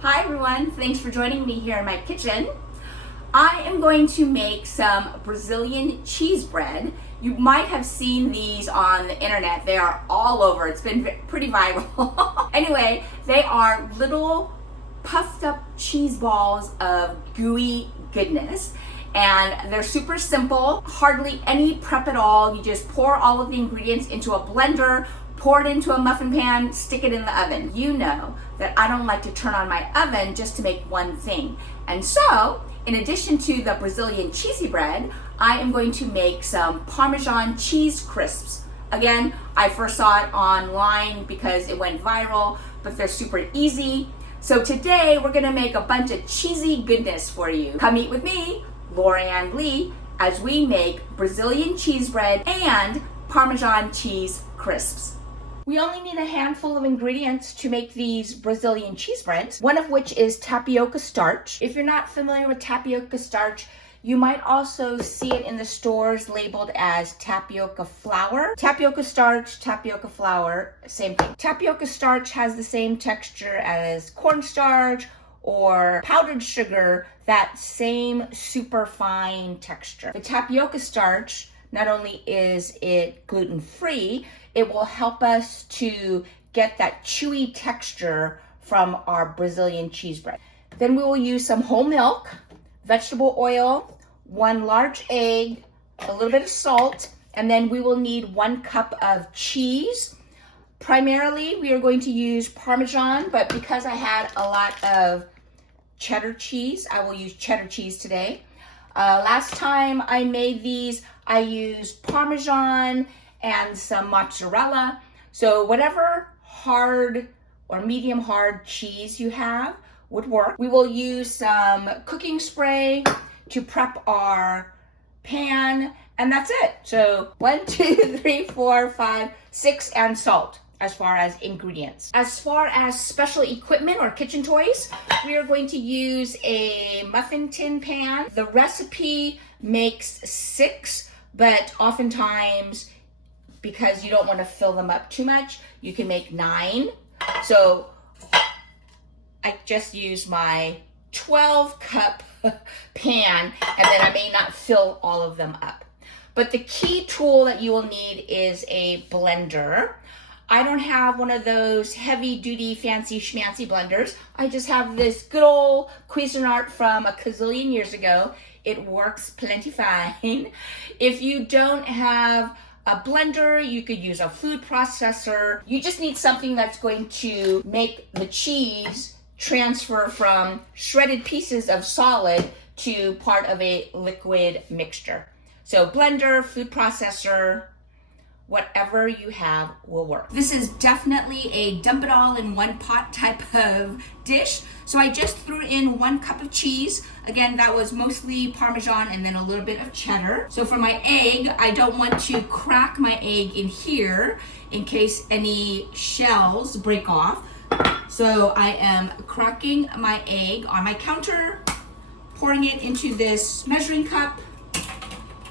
Hi everyone, thanks for joining me here in my kitchen. I am going to make some Brazilian cheese bread. You might have seen these on the internet. They are all over. It's been pretty viral. Anyway, they are little puffed up cheese balls of gooey goodness. And they're super simple, hardly any prep at all. You just pour all of the ingredients into a blender, pour it into a muffin pan, stick it in the oven. You know that I don't like to turn on my oven just to make one thing. And so, in addition to the Brazilian cheesy bread, I am going to make some Parmesan cheese crisps. Again, I first saw it online because it went viral, but they're super easy. So today we're gonna make a bunch of cheesy goodness for you. Come eat with me, Lorianne Lee, as we make Brazilian cheese bread and Parmesan cheese crisps. We only need a handful of ingredients to make these Brazilian cheese breads, one of which is tapioca starch. If you're not familiar with tapioca starch, you might also see it in the stores labeled as tapioca flour. Tapioca starch, tapioca flour, same thing. Tapioca starch has the same texture as cornstarch or powdered sugar, that same super fine texture. The tapioca starch, not only is it gluten-free, it will help us to get that chewy texture from our Brazilian cheese bread. Then we will use some whole milk, vegetable oil, 1 large egg, a little bit of salt, and then we will need 1 cup of cheese. Primarily, we are going to use Parmesan, but because I had a lot of cheddar cheese, I will use cheddar cheese today. Last time I made these, I used Parmesan and some mozzarella. So whatever hard or medium hard cheese you have would work. We will use some cooking spray to prep our pan, and that's it. So 1, 2, 3, 4, 5, 6, and salt as far as ingredients. As far as special equipment or kitchen toys, we are going to use a muffin tin pan. The recipe makes 6, but oftentimes, because you don't want to fill them up too much, you can make 9. So I just use my 12 cup pan, and then I may not fill all of them up. But the key tool that you will need is a blender. I don't have one of those heavy duty fancy schmancy blenders. I just have this good old Cuisinart from a gazillion years ago. It works plenty fine. If you don't have a blender, you could use a food processor. You just need something that's going to make the cheese transfer from shredded pieces of solid to part of a liquid mixture. So blender, food processor, whatever you have will work. This is definitely a dump it all in one pot type of dish. So I just threw in 1 cup of cheese. Again, that was mostly Parmesan and then a little bit of cheddar. So for my egg, I don't want to crack my egg in here in case any shells break off. So I am cracking my egg on my counter, pouring it into this measuring cup,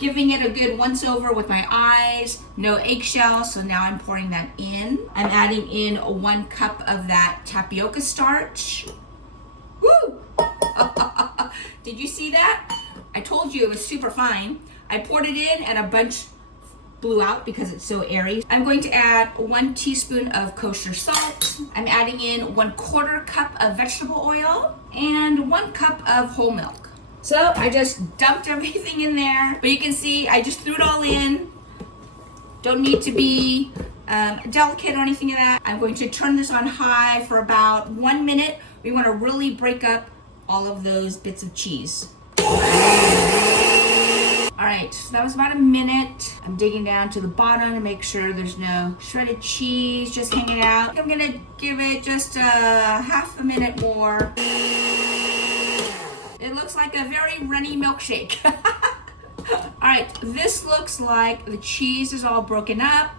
giving it a good once over with my eyes, no eggshells, so now I'm pouring that in. I'm adding in 1 cup of that tapioca starch. Woo! Did you see that? I told you it was super fine. I poured it in and a bunch blew out because it's so airy. I'm going to add 1 teaspoon of kosher salt. I'm adding in 1/4 cup of vegetable oil and 1 cup of whole milk. So I just dumped everything in there, but you can see I just threw it all in. Don't need to be delicate or anything of that. I'm going to turn this on high for about 1 minute. We want to really break up all of those bits of cheese. All right, so that was about a minute. I'm digging down to the bottom to make sure there's no shredded cheese just hanging out. I'm gonna give it just half a minute more. It looks like a very runny milkshake. All right, this looks like the cheese is all broken up.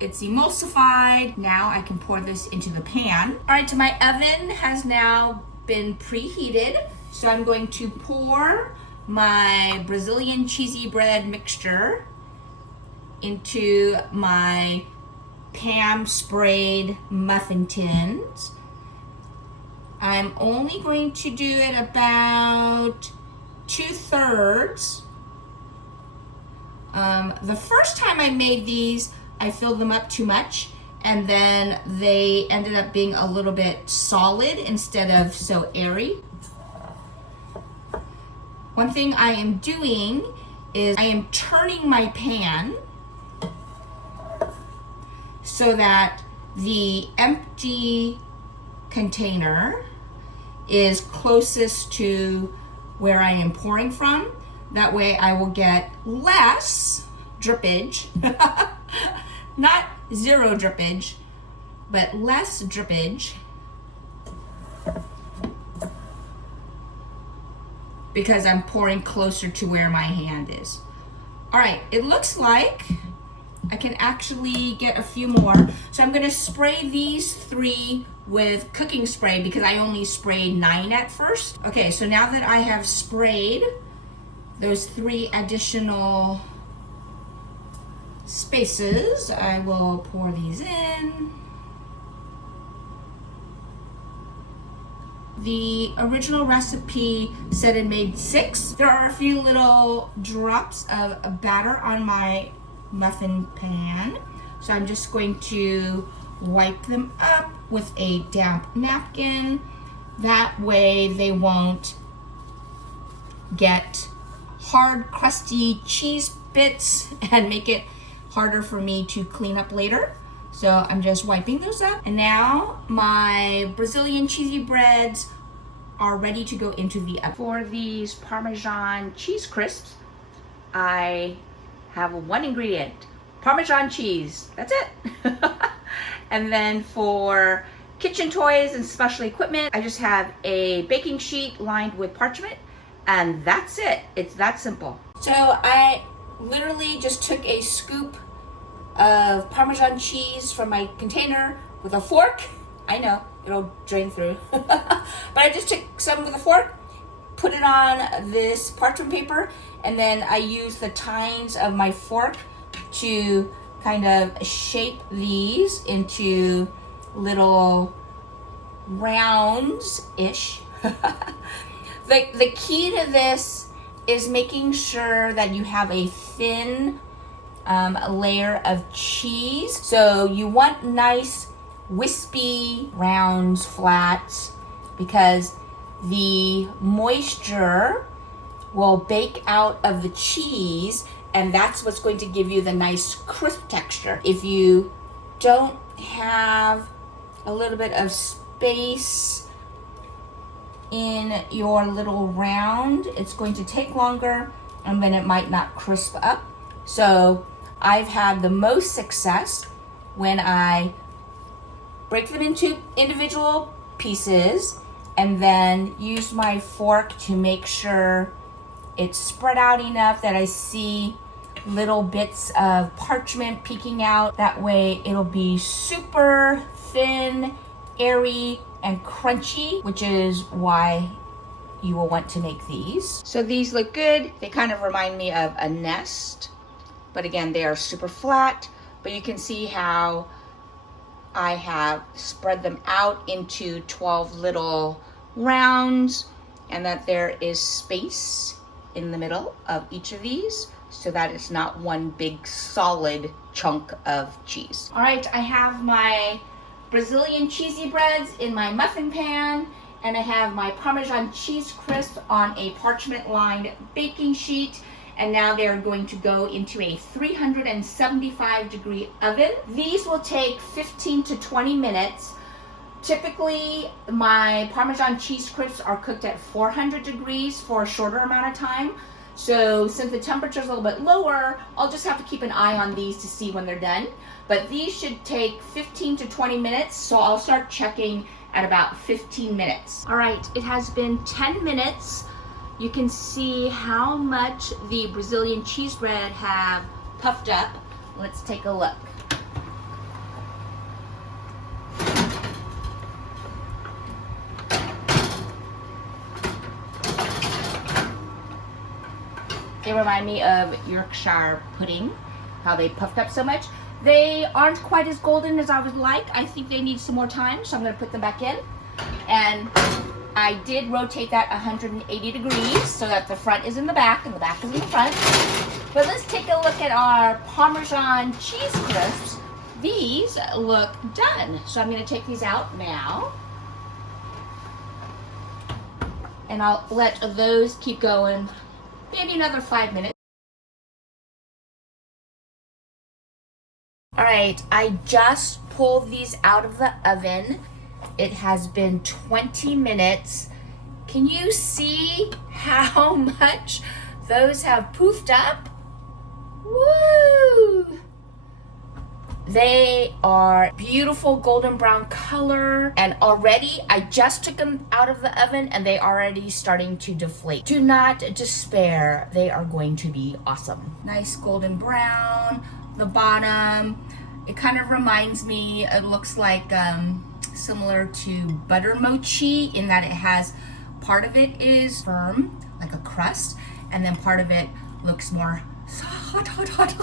It's emulsified. Now I can pour this into the pan. All right, so my oven has now been preheated. So I'm going to pour my Brazilian cheesy bread mixture into my Pam sprayed muffin tins. I'm only going to do it about 2/3. The first time I made these, I filled them up too much, and then they ended up being a little bit solid instead of so airy. One thing I am doing is I am turning my pan so that the empty container is closest to where I am pouring from. That way I will get less drippage, not zero drippage, but less drippage, because I'm pouring closer to where my hand is. All right, it looks like I can actually get a few more. So I'm gonna spray these 3 with cooking spray because I only sprayed 9 at first. Okay, so now that I have sprayed those 3 additional spaces, I will pour these in. The original recipe said it made 6. There are a few little drops of batter on my muffin pan, so I'm just going to wipe them up with a damp napkin. That way they won't get hard, crusty cheese bits and make it harder for me to clean up later. So I'm just wiping those up. And now my Brazilian cheesy breads are ready to go into the oven. For these Parmesan cheese crisps, I have 1 ingredient, Parmesan cheese. That's it. And then for kitchen toys and special equipment, I just have a baking sheet lined with parchment, and that's it. It's that simple. So I literally just took a scoop of Parmesan cheese from my container with a fork. I know, it'll drain through. But I just took some with a fork, put it on this parchment paper, and then I used the tines of my fork to kind of shape these into little rounds-ish. The key to this is making sure that you have a thin layer of cheese. So you want nice wispy rounds, flats, because the moisture will bake out of the cheese, and that's what's going to give you the nice crisp texture. If you don't have a little bit of space in your little round, it's going to take longer, and then it might not crisp up. So I've had the most success when I break them into individual pieces and then use my fork to make sure it's spread out enough that I see little bits of parchment peeking out. That way it'll be super thin, airy, and crunchy, which is why you will want to make these. So these look good. They kind of remind me of a nest, but again, they are super flat, but you can see how I have spread them out into 12 little rounds, and that there is space in the middle of each of these so that it's not one big solid chunk of cheese. All right, I have my Brazilian cheesy breads in my muffin pan, and I have my Parmesan cheese crisp on a parchment lined baking sheet, and now they're going to go into a 375-degree oven. These will take 15 to 20 minutes. Typically, my Parmesan cheese crisps are cooked at 400 degrees for a shorter amount of time. So since the temperature is a little bit lower, I'll just have to keep an eye on these to see when they're done. But these should take 15 to 20 minutes, so I'll start checking at about 15 minutes. All right, it has been 10 minutes. You can see how much the Brazilian cheese bread have puffed up. Let's take a look. They remind me of Yorkshire pudding, how they puffed up so much. They aren't quite as golden as I would like. I think they need some more time, so I'm gonna put them back in. And I did rotate that 180 degrees so that the front is in the back and the back is in the front. But let's take a look at our Parmesan cheese crisps. These look done. So I'm going to take these out now. And I'll let those keep going maybe another 5 minutes. All right, I just pulled these out of the oven. It has been 20 minutes. Can you see how much those have poofed up? Woo! They are beautiful golden brown color, and already I just took them out of the oven and they are already starting to deflate. Do not despair, they are going to be awesome. Nice golden brown, the bottom. It kind of reminds me, it looks like similar to butter mochi in that it has, part of it is firm, like a crust, and then part of it looks more hot,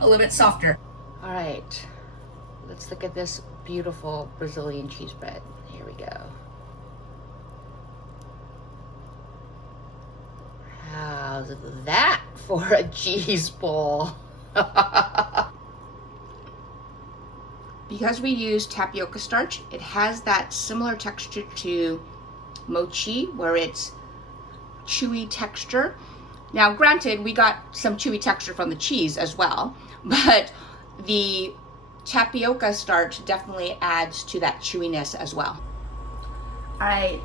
a little bit softer. All right, let's look at this beautiful Brazilian cheese bread. Here we go. How's that for a cheese ball? Because we use tapioca starch, it has that similar texture to mochi, where it's chewy texture. Now, granted, we got some chewy texture from the cheese as well, but the tapioca starch definitely adds to that chewiness as well. All right,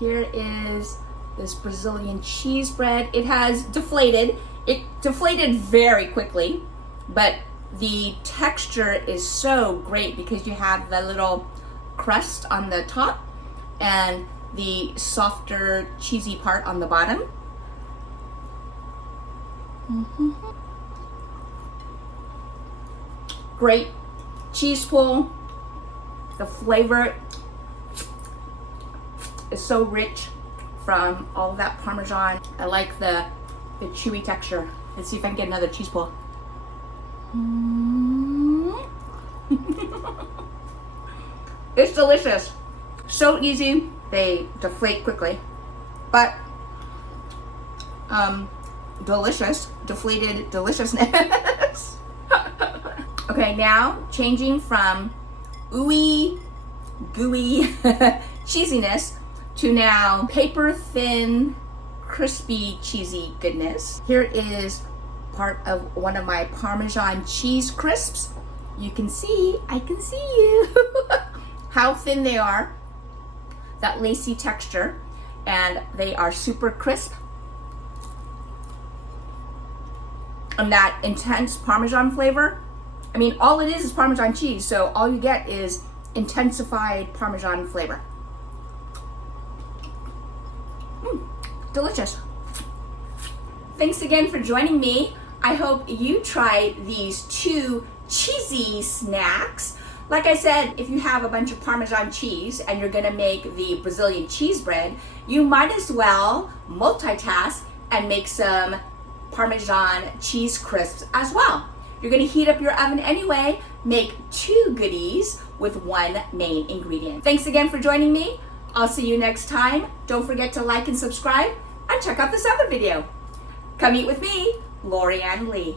here is this Brazilian cheese bread. It has deflated. It deflated very quickly, but the texture is so great because you have the little crust on the top and the softer cheesy part on the bottom. Great cheese pull. The flavor is so rich from all of that Parmesan. I like the chewy texture. Let's see if I can get another cheese pull. It's delicious. So easy. They deflate quickly, but delicious. Deflated deliciousness. Okay, now changing from ooey, gooey cheesiness to now paper thin, crispy, cheesy goodness. Here is part of one of my Parmesan cheese crisps. You can see, I can see you, how thin they are, that lacy texture, and they are super crisp. And that intense Parmesan flavor. I mean, all it is Parmesan cheese, so all you get is intensified Parmesan flavor. Delicious. Thanks again for joining me. I hope you try these two cheesy snacks. Like I said, if you have a bunch of Parmesan cheese and you're gonna make the Brazilian cheese bread, you might as well multitask and make some Parmesan cheese crisps as well. You're gonna heat up your oven anyway, make two goodies with one main ingredient. Thanks again for joining me. I'll see you next time. Don't forget to like and subscribe and check out this other video. Come eat with me, Lorianne Lee.